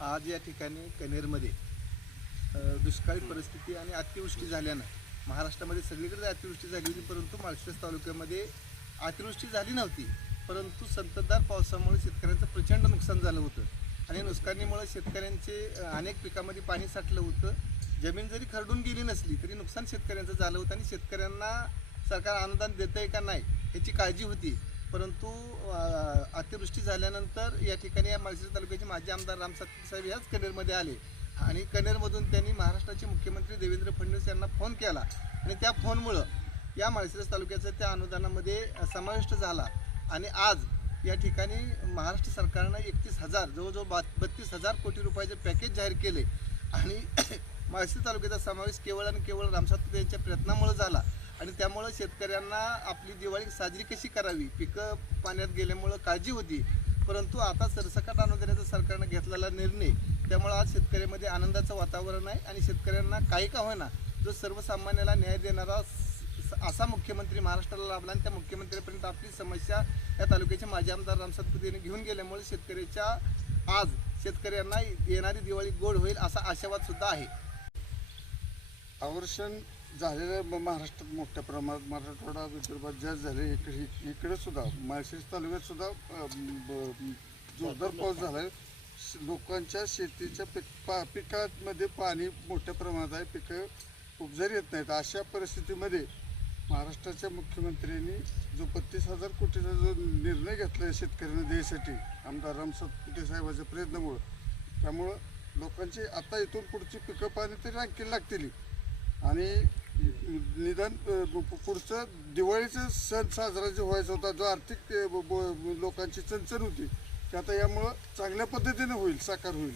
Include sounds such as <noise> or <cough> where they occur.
आज या ठिकाणी कनेरमध्ये दुष्काळी परिस्थिती आणि अतिवृष्टी झाल्यानं महाराष्ट्रामध्ये सगळीकडे अतिवृष्टी झाली होती परंतु माळशिरस तालुक्यामध्ये अतिवृष्टी झाली नव्हती. परंतु संततधार पावसामुळे शेतकऱ्यांचं प्रचंड नुकसान झालं होतं. आणि नुकसानीमुळे शेतकऱ्यांचे अनेक पिकामध्ये पाणी साठलं होतं. जमीन जरी खरडून गेली नसली तरी नुकसान शेतकऱ्यांचं झालं होतं. आणि शेतकऱ्यांना सरकार अनुदान देतं आहे का नाही याची काळजी होती. परंतु अतिवृष्टी झाल्यानंतर या ठिकाणी या माळशिरस तालुक्याचे माजी आमदार राम साहेब याच कनेरमध्ये आले. आणि कनेरमधून त्यांनी महाराष्ट्राचे मुख्यमंत्री देवेंद्र फडणवीस यांना फोन केला. आणि त्या फोनमुळं या माळशिरस तालुक्याचा त्या अनुदानामध्ये समाविष्ट झाला. आणि आज या ठिकाणी महाराष्ट्र सरकारनं एकतीस हजार जवळजवळ बा बत्तीस हजार कोटी रुपयाचे पॅकेज जाहीर केले आणि <coughs> माळशिरस तालुक्याचा समावेश केवळ आणि केवळ रामसात यांच्या प्रयत्नामुळे झाला. आणि त्यामुळं शेतकऱ्यांना आपली दिवाळी साजरी कशी करावी? पिकं पाण्यात गेल्यामुळं काळजी होती. परंतु आता सरसकट अनुदानाचा सरकारनं घेतलेला निर्णय त्यामुळं आज शेतकऱ्यामध्ये आनंदाचं वातावरण आहे आणि शेतकऱ्यांना काही का होईना जो सर्वसामान्याला न्याय देणारा असा मुख्यमंत्री महाराष्ट्राला लाभला आणि त्या मुख्यमंत्र्यापर्यंत आपली समस्या या तालुक्याचे माजी आमदार रामसाद यांनी घेऊन गेल्यामुळे शेतकऱ्याच्या आज शेतकऱ्यांना येणारी दिवाळी गोड होईल असा आशावाद सुद्धा आहे. आवर्षण झालेलं म- महाराष्ट्रात मोठ्या प्रमाणात मराठवाडा विदर्भात जास्त झाले. इकडे इकडे सुद्धा माळशिरस तालुक्यात सुद्धा अ, ब- जोरदार पाऊस झाला आहे लोकांच्या शेतीच्या पीक पा पिकांमध्ये पाणी मोठ्या प्रमाणात आहे. पिकं उपजारी येत नाहीत. अशा परिस्थितीमध्ये महाराष्ट्राच्या मुख्यमंत्र्यांनी जो बत्तीस हजार कोटीचा जो निर्णय घेतला आहे शेतकऱ्यांना द्यायसाठी आमदार राम सातपुते साहेबाच्या प्रयत्नामुळं त्यामुळं लोकांची आता इथून पुढची पिकं पाणी तरी आणखी लागतील. आणि निदान पुढचं दिवाळीचा सण साजरा जो व्हायचा होता जो आर्थिक ब- ब- लोकांची चणचण होती ते आता यामुळं चांगल्या पद्धतीने होईल साकार होईल.